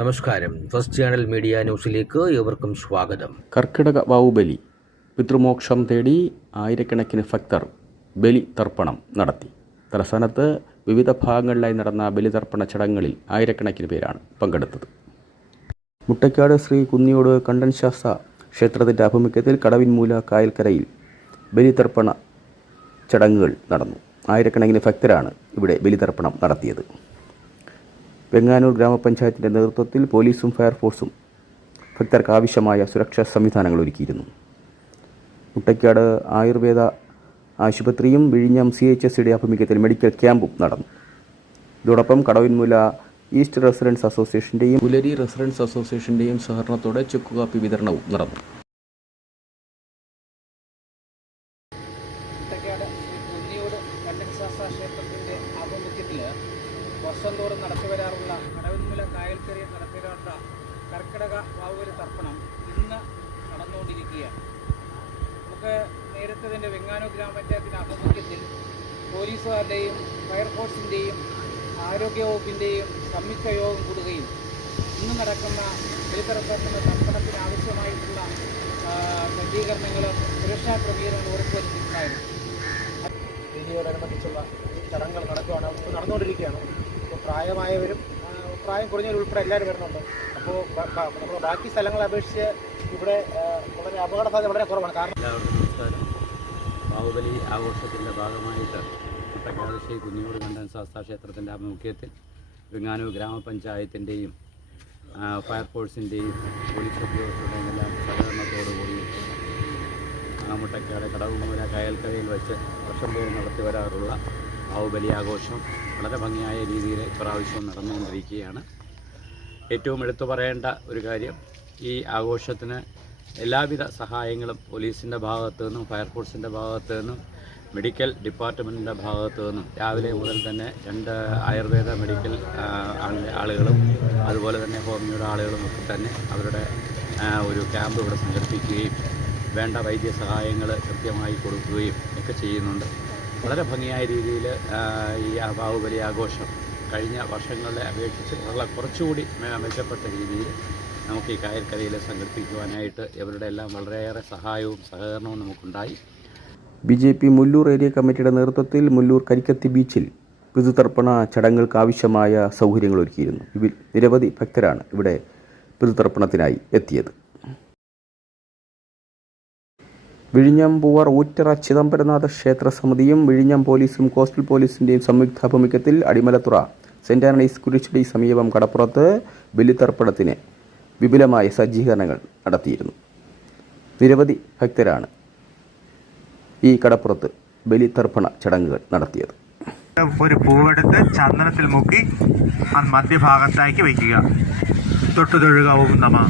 നമസ്കാരം. First channel media ന്യൂസിലേക്ക് ഏവർക്കും സ്വാഗതം. കർക്കിടക വാവുബലി പിതൃമോക്ഷം തേടി ആയിരക്കണക്കിന് ഭക്തർ ബലി തർപ്പണം നടത്തി. തലസ്ഥാനത്ത് വിവിധ ഭാഗങ്ങളിലായി നടന്ന ബലിതർപ്പണ ചടങ്ങുകളിൽ ആയിരക്കണക്കിന് പേരാണ് പങ്കെടുത്തത്. മുട്ടയ്ക്കാട് ശ്രീ കുന്നിയോട് കണ്ടൻശാസ്ത ക്ഷേത്രത്തിൻ്റെ ആഭിമുഖ്യത്തിൽ കടവിൻമൂല കായൽക്കരയിൽ ബലിതർപ്പണ ചടങ്ങുകൾ നടന്നു. ആയിരക്കണക്കിന് ഭക്തരാണ് ഇവിടെ ബലിതർപ്പണം നടത്തിയത്. വെങ്ങാനൂർ ഗ്രാമപഞ്ചായത്തിൻ്റെ നേതൃത്വത്തിൽ പോലീസും ഫയർഫോഴ്സും ഭക്തർക്ക് ആവശ്യമായ സുരക്ഷാ സംവിധാനങ്ങൾ ഒരുക്കിയിരുന്നു. മുട്ടയ്ക്കാട് ആയുർവേദ ആശുപത്രിയും വിഴിഞ്ഞം CHSയുടെ ആഭിമുഖ്യത്തിൽ മെഡിക്കൽ ക്യാമ്പും നടന്നു. ഇതോടൊപ്പം കടവിൻമൂല ഈസ്റ്റ് റെസിഡൻസ് അസോസിയേഷൻ്റെയും പുലരി റെസിഡൻസ് അസോസിയേഷൻ്റെയും സഹകരണത്തോടെ ചുക്കുകാപ്പി വിതരണവും നടന്നു. ക്ഷേത്രത്തിൻ്റെ ആഭിമുഖ്യത്തിൽ വർഷം തോറും നടത്തിവരാറുള്ള കടവിൻമൂല കായൽക്കരയിൽ നടത്തിവരാറുള്ള കർക്കിടക വാവുബലി തർപ്പണം ഇന്ന് നടന്നുകൊണ്ടിരിക്കുകയാണ്. നമുക്ക് നേരത്തെ തന്നെ വെങ്ങാനൂർ ഗ്രാമപഞ്ചായത്തിൻ്റെ ആഭിമുഖ്യത്തിൽ പോലീസുകാരുടെയും ഫയർഫോഴ്സിൻ്റെയും ആരോഗ്യവകുപ്പിൻ്റെയും സംയുക്ത യോഗം കൂടുകയും ഇന്ന് നടക്കുന്ന ബലിതർപ്പണത്തിന് ആവശ്യമായിട്ടുള്ള സജ്ജീകരണങ്ങളും സുരക്ഷാ ക്രമീകരണങ്ങളും ഉറപ്പുവരുത്തിയിട്ടുണ്ടായിരുന്നു. ഇതിനോടനുബന്ധിച്ചുള്ള ചടങ്ങുകൾ നടന്നുകൊണ്ടിരിക്കുകയാണ്. അപ്പോൾ പ്രായമായവരും പ്രായം കുറഞ്ഞവരുൾപ്പെടെ എല്ലാവരും വരുന്നുണ്ട്. അപ്പോൾ നമ്മൾ ബാക്കി സ്ഥലങ്ങളെ അപേക്ഷിച്ച് ഇവിടെ വളരെ അപകട സാധ്യത വളരെ കുറവാണ്. കാരണം എല്ലാവർക്കും നമസ്കാരം. വാവുബലി ആഘോഷത്തിൻ്റെ ഭാഗമായിട്ട് മുട്ടക്കാട് ശ്രീ കുന്നിയോട് കണ്ടൻശാസ്ത ക്ഷേത്രത്തിൻ്റെ ആഭിമുഖ്യത്തിൽ വെങ്ങാനൂർ ഗ്രാമപഞ്ചായത്തിൻ്റെയും ഫയർഫോഴ്സിൻ്റെയും പോലീസ് ഉദ്യോഗസ്ഥരുടെയും എല്ലാം സഹകരണത്തോടുകൂടി മുട്ടക്കാട് കടവുമൂല കായൽക്കരയിൽ വെച്ച് വർഷം തോറും നടത്തി വരാറുള്ള വാവുബലി ആഘോഷം വളരെ ഭംഗിയായ രീതിയിൽ ഇപ്രാവശ്യവും നടന്നുകൊണ്ടിരിക്കുകയാണ്. ഏറ്റവും എടുത്തു പറയേണ്ട ഒരു കാര്യം, ഈ ആഘോഷത്തിന് എല്ലാവിധ സഹായങ്ങളും പോലീസിൻ്റെ ഭാഗത്തു നിന്നും ഫയർഫോഴ്സിൻ്റെ ഭാഗത്തു നിന്നും മെഡിക്കൽ ഡിപ്പാർട്ട്മെൻറ്റിൻ്റെ ഭാഗത്തു നിന്നും രാവിലെ മുതൽ തന്നെ 2 ആയുർവേദ മെഡിക്കൽ ആളുകളും അതുപോലെ തന്നെ ഹോമിയോയുടെ ആളുകളും ഒക്കെ തന്നെ അവരുടെ ഒരു ക്യാമ്പ് ഇവിടെ സംഘടിപ്പിക്കുകയും വേണ്ട വൈദ്യസഹായങ്ങൾ കൃത്യമായി കൊടുക്കുകയും ഒക്കെ ചെയ്യുന്നുണ്ട്. വളരെ ഭംഗിയായ രീതിയിൽ ഈ വാവുബലി ആഘോഷം കഴിഞ്ഞ വർഷങ്ങളെ അപേക്ഷിച്ച് കുറച്ചുകൂടി മെച്ചപ്പെട്ട രീതിയിൽ നമുക്ക് ഈ കായൽക്കരയിൽ സംഘടിപ്പിക്കുവാനായിട്ട് ഇവരുടെ എല്ലാം വളരെയേറെ സഹായവും സഹകരണവും നമുക്കുണ്ടായി. BJP മുല്ലൂർ ഏരിയ കമ്മിറ്റിയുടെ നേതൃത്വത്തിൽ മുല്ലൂർ കരിക്കത്തി ബീച്ചിൽ പിതൃതർപ്പണ ചടങ്ങുകൾക്ക് ആവശ്യമായ സൗകര്യങ്ങൾ ഒരുക്കിയിരുന്നു. ഇതിൽ നിരവധി ഭക്തരാണ് ഇവിടെ പിതൃതർപ്പണത്തിനായി എത്തിയത്. വിഴിഞ്ഞം പൂവാർ ഊറ്ററ ചിദംബരനാഥ ക്ഷേത്ര സമിതിയും വിഴിഞ്ഞം പോലീസും കോസ്റ്റൽ പോലീസിൻ്റെയും സംയുക്താഭിമുഖ്യത്തിൽ അടിമലത്തുറ സെൻറ് ആൻ്റണീസ് കുരിശിടി സമീപം കടപ്പുറത്ത് ബലിതർപ്പണത്തിന് വിപുലമായ സജ്ജീകരണങ്ങൾ നടത്തിയിരുന്നു. നിരവധി ഭക്തരാണ് ഈ കടപ്പുറത്ത് ബലിതർപ്പണ ചടങ്ങുകൾ നടത്തിയത്. ഒരു പൂവെടുത്ത് ചന്ദനത്തിൽ മുക്കി മധ്യഭാഗത്താക്കി വയ്ക്കുക. തൊട്ടു തൊഴുക ഓം നമഃ.